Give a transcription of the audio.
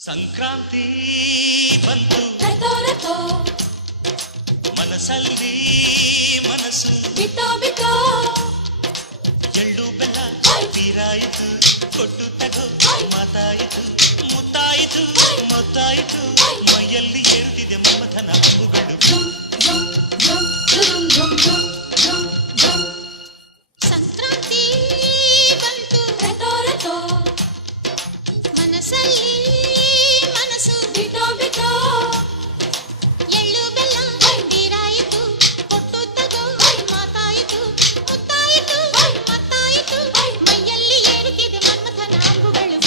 ಸಂಕ್ರಾಂತಿ ಬಂತು ಮನಸ್ಸಲ್ಲಿ ಮನಸ್ಸು ಬಿತ್ತೋ ಬಿತ್ತೋ ಎಳ್ಳು ಬೆಲ್ಲ ತೀರಾಯಿತು ಕೊಟ್ಟು ತಗೋ ಮಾತಾಯಿತು ಮುತ್ತಾಯಿತು ಮೊತ್ತಾಯಿತು ಮೈಯಲ್ಲಿ ಏರುತ್ತಿದೆ ಮಮಥನ ಹಬ್ಬುಗಳು ಸಂಕ್ರಾಂತಿ ಬಂತು ಮನಸ್ಸಲ್ಲಿ ಮನಸ್ಸು ಬಿತ್ತೋ ಬಿತ್ತೋ ಎಳ್ಳು ಬೆಲ್ಲ ತೀರಾಯಿತು ಕೊಟ್ಟು ತಗೋ ಮಾತಾಯಿತು ಮುತ್ತಾಯಿತು ಮತ್ತಾಯಿತು ಮೈಯಲ್ಲಿ ಏರುತ್ತಿದೆ ಮನ್ಮಥನ ಅಂಬುಗಳು